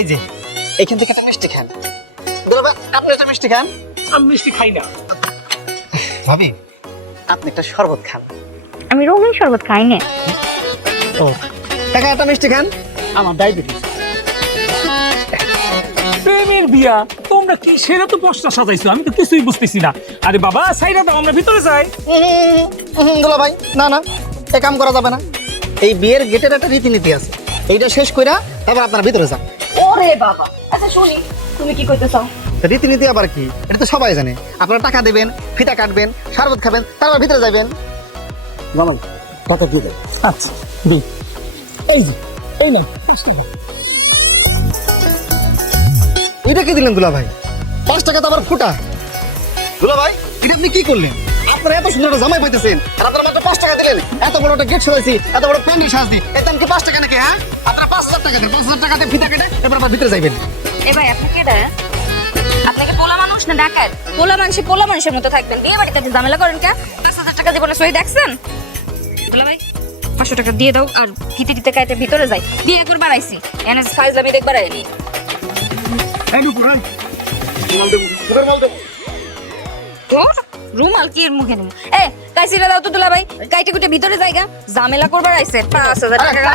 এই যে এখান থেকে একটা মিষ্টি খান। দুলাভাই আপনি একটা মিষ্টি খান। আমি মিষ্টি খাই না। ভাবি আপনি একটা শরবত খান। আমি রঙিন শরবত খাই না। ও টাকা একটা মিষ্টি খান। আমার ডায়াবেটিস। প্রেমের বিয়া তোমরা কি সেরা তো বস্তা সাজাইছো, আমি তো কিছুই বুঝতেছি না। আরে বাবা সাইরা দাও, আমরা ভিতরে যাই। দুলাভাই না না এ কাম করা যাবে না। এই বিয়ের গেটের একটা রীতিনীতি আছে, এইটা শেষ কইরা তারপর আপনারা ভিতরে যান। ওরে বাবা, আচ্ছা শুনি তুমি কি কইতে চাও? রীতিনীতি আবার কি, এটা তো সবাই জানে। আপনারা টাকা দেবেন, ফিতা কাটবেন, শরবত খাবেন, তারপর ভিতরে যাবেন। বলো টাকা দিয়ে দাও। আচ্ছা দিই। এই যে এই না এটা কি দিলেন দুলাভাই? 5 টাকা তো আবার ফুটা। দুলাভাই এটা আপনি কি করলেন? আপনারা এত সুন্দর একটা জামাই পাইতেছেন আর আপনারা মাত্র 5 টাকা দিলেন। এত বড় একটা গেট সাজাইছি, এত বড় প্যান্ডেল সাজাইছি, এর দাম কি 5 টাকা নাকি? হ্যাঁ আপনারা 5000 টাকা দেন, 5000 টাকাতে ফিতা কেটে এবার আবার ভিতরে যাইবেন। এ ভাই আপনি কে দেয়? আপনাকে পোলা মানুষ না ডাকাত? পোলা মানুষের মতো থাকবেন, বিয়ে বাড়িতে ঝামেলা করেন কে? 5000 টাকা দিব না, সই দেখছেন? বলা ভাই 500 টাকা দিয়ে দাও আর ফিতে কাইতে ভিতরে যাই। বিয়ে করবার আইছি, এনে ফাইজলামি দেখবার আইনি। এই নুপুর আয়। ও রুমাল কি এর মুখে নিমু? এ কাইছিরা দাও তো দুলা ভাই, কাইতে কুটে ভিতরে যাইগা, ঝামেলা করবার আইছে। 5000 টাকা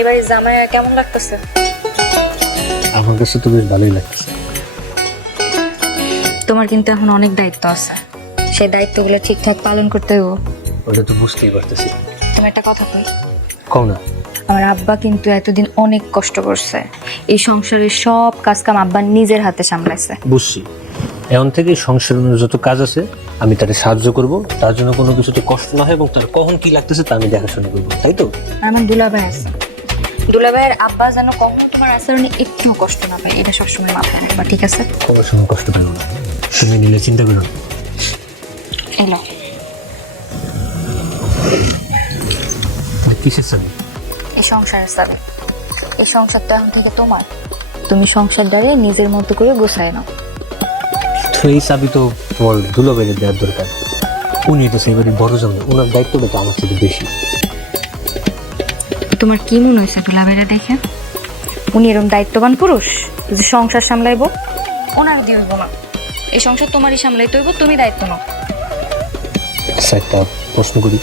এবারে জামাই কেমন লাগতেছে? আমার কাছে তো বেশ ভালোই লাগছে। তোমার কিন্তু এখন অনেক দায়িত্ব আছে, সেই দায়িত্বগুলো ঠিকঠাক পালন করতে হবে। ওটা তো বুঝতেই পারতেছি। তুমি একটা কথা কই, কও না। আমার আব্বা কিন্তু এতদিন অনেক কষ্ট করছে, এই সংসারের সব কাজ কাম আব্বা নিজের হাতে সামলাইছে। বুঝছি, এখন থেকে সংসারের যত কাজ আছে আমি তাকে সাহায্য করব, তার জন্য কোনো কিছুতে কষ্ট না হয় এবং তার কখন কি লাগতেছে তা আমি দেখাশোনা করবো, তাই তো? আমার দুলাভাই আছে, দুলাভাইয়ের আব্বা যেন কখনো তোমার আচরণে একটু কষ্ট না পায়, এটা সবসময় মাথায় রাখবা, ঠিক আছে? কোনো সময় কষ্ট পেল না, তুমি নিলে চিন্তা করো না। এলো কিসের চাবি? এই সংসারের চাবি। এই সংসারটা এখন থেকে তোমার, তুমি সংসারটারে নিজের মতো করে গোছায় নাও। তো এই চাবি তো তোমার দুলাভাইকে দেওয়ার দরকার। উনি তো সেবারই বড় জামাই, ওনার দায়িত্বটা তো আমার থেকে বেশি। তোমার কি মনে হয়েছে দুলাভাইরা দেখে? উনি এরকম দায়িত্ববান পুরুষ যে সংসার সামলাইবো? ওনার দিয়ে হইব না, এই সংসার তোমারই সামলাইতে হইব, তুমি দায়িত্ব নাও। আচ্ছা একটা প্রশ্ন করি,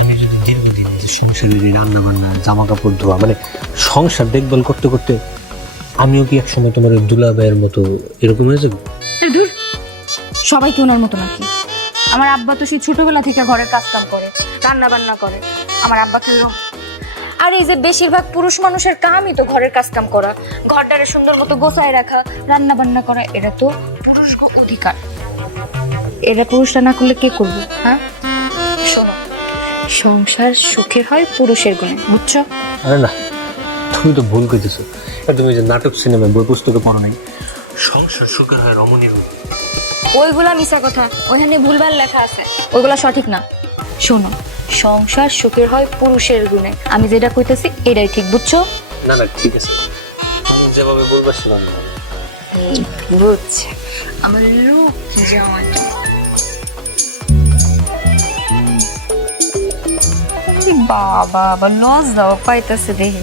আমি যদি দীর্ঘদিন সংসারের রান্না বান্না জামা কাপড় ধোয়া মানে সংসার দেখভাল করতে করতে আমিও কি একসময় তোমার দুলাভাইয়ের মতো এরকম হয়ে যাবো? সবাই কি ওনার মতো নাকি? আমার আব্বা তো সেই ছোটবেলা থেকে ঘরের কাজ কাম করে, রান্না বান্না করে। আমার আব্বাকে আর এই যে বেশিরভাগ পুরুষ মানুষের কামই তো ঘরের কাজ কাম করা, ঘরটারে সুন্দর মতো গোছায় রাখা, রান্না বান্না করা, এটা তো পুরুষ অধিকার। এটা পুরুষরা না করলে কে করবে? হ্যাঁ শোনো, সংসার সুখের হয় পুরুষের গুণে, বুঝছো? আরে না, তুমি তো ভুল করতেছো। আর তুমি যে নাটক সিনেমায় বই পুস্তকে পড়ো নাই, সংসার সুখের হয় রমণীর গুণে। ওইগুলা মিশা কথা, ওইখানে ভুলভাল লেখা আছে, ওইগুলা সঠিক না। শোনো, সংসার সুখের হয় পুরুষের গুণে, আমি যেটা কইতেছি এটাই ঠিক, বুঝছো? না না ঠিক আছে, তুমি যেভাবে বলবা সেভাবে। বুঝছে আমার লোক জামাই। বাবা আবার লস দাও পাইতেছে দেখি।